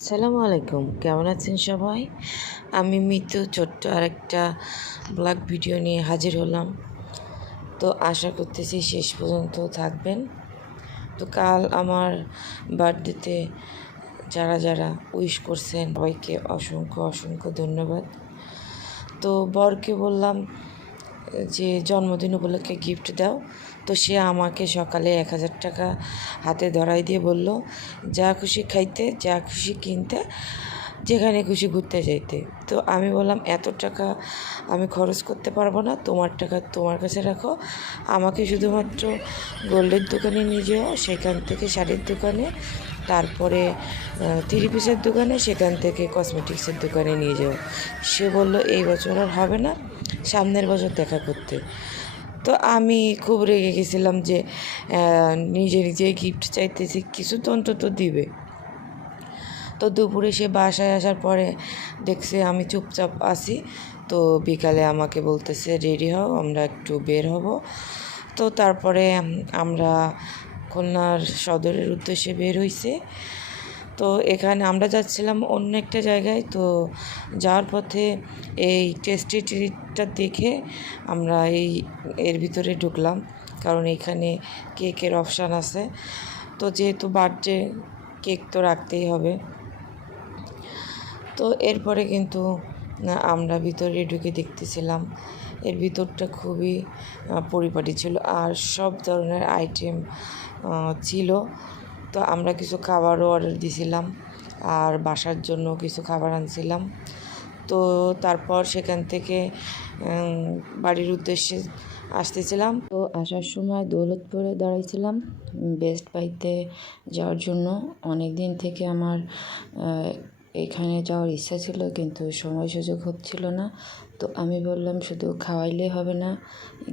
আসসালামু আলাইকুম। কেমন আছেন সবাই? আমি মিতু, ছোট্ট আরেকটা ব্লগ ভিডিও নিয়ে হাজির হলাম। তো আশা করতেছি শেষ পর্যন্ত থাকবেন। তো কাল আমার বার্থডেতে যারা যারা উইশ করছেন, সবাইকে অসংখ্য অসংখ্য ধন্যবাদ। তো বরকে বললাম যে জন্মদিন উপলক্ষে গিফট দাও। তো সে আমাকে সকালে এক হাজার টাকা হাতে ধরাই দিয়ে বলল, যা খুশি খাইতে, যা খুশি কিনতে, যেখানে খুশি ঘুরতে যাইতে। তো আমি বললাম, এত টাকা আমি খরচ করতে পারব না, তোমার টাকা তোমার কাছে রাখো। আমাকে শুধুমাত্র গোল্ডের দোকানে নিয়ে যেও, সেখান থেকে শাড়ির দোকানে, তারপরে থ্রি পিসের দোকানে, সেখান থেকে কসমেটিক্সের দোকানে নিয়ে যাও। সে বলল, এই বছর আর হবে না সামনের বছর দেখা করতে। তো আমি খুব রেগে গেছিলাম যে নিজে নিজে গিফট চাইতেছি, কিছু তো অন্তত দিবে। তো দুপুরে সে বাসায় আসার পরে দেখছে আমি চুপচাপ আসি তো বিকালে আমাকে বলতেছে, রেডি হও, আমরা একটু বের হব। তো তারপরে আমরা খুলনার সদরের উদ্দেশ্যে বের হইছে। তো এখানে আমরা যাচ্ছিলাম অন্য একটা জায়গায়। তো যাওয়ার পথে এই টেস্টি ট্রিটটা দেখে আমরা এই এর ভিতরে ঢুকলাম। কারণ এখানে কেকের অপশান আছে। তো যেহেতু বার্থডে কেক তো রাখতেই হবে। তো এরপরে কিন্তু আমরা ভিতরে ঢুকে দেখতেছিলাম। এর ভিতরটা খুবই পরিপাটি ছিল। আর সব ধরনের আইটেম ছিল। তো আমরা কিছু খাবারও অর্ডার দিয়েছিলাম আর বাসার জন্য কিছু খাবার আনছিলাম। তো তারপর সেখান থেকে বাড়ির উদ্দেশ্যে আসতেছিলাম। তো আসার সময় দৌলতপুরে দাঁড়াইছিলাম বেস্ট বাইতে যাওয়ার জন্য। অনেক দিন থেকে আমার এখানে যাওয়ার ইচ্ছা ছিল কিন্তু সময় সুযোগ হচ্ছিল না। তো আমি বললাম, শুধু খাওয়াইলে হবে না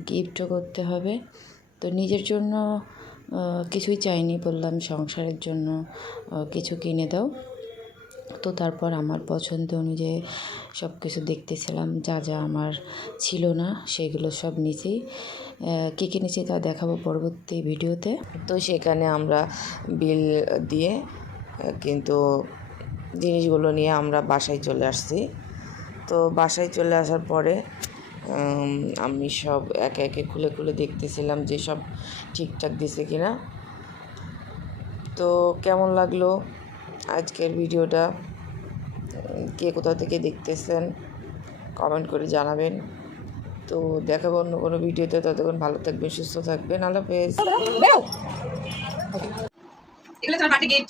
গিফটও করতে হবে। তো নিজের জন্য কিছুই চাইনি বললাম সংসারের জন্য কিছু কিনে দাও। তো তারপর আমার পছন্দ অনুযায়ী সব কিছু দেখতেছিলাম, যা যা আমার ছিল না সেগুলো সব নিচেই কী কী নিচে তা দেখাবো পরবর্তী ভিডিওতে। তো সেখানে আমরা বিল দিয়ে, কিন্তু জিনিসগুলো নিয়ে আমরা বাসায় চলে আসছি। তো বাসায় চলে আসার পরে আমি সব একে একে খুলে খুলে দেখতেছিলাম যে সব ঠিকঠাক দিছে কিনা। তো কেমন লাগল আজকের ভিডিওটা? কে কোথা থেকে দেখতেছেন কমেন্ট করে জানাবেন। তো দেখাবো অন্য কোনো ভিডিওতে। ততক্ষণ ভালো থাকবেন সুস্থ থাকবেন। আল্লাহ হাফেজ। এগুলো তোমার বার্থডে গিফট।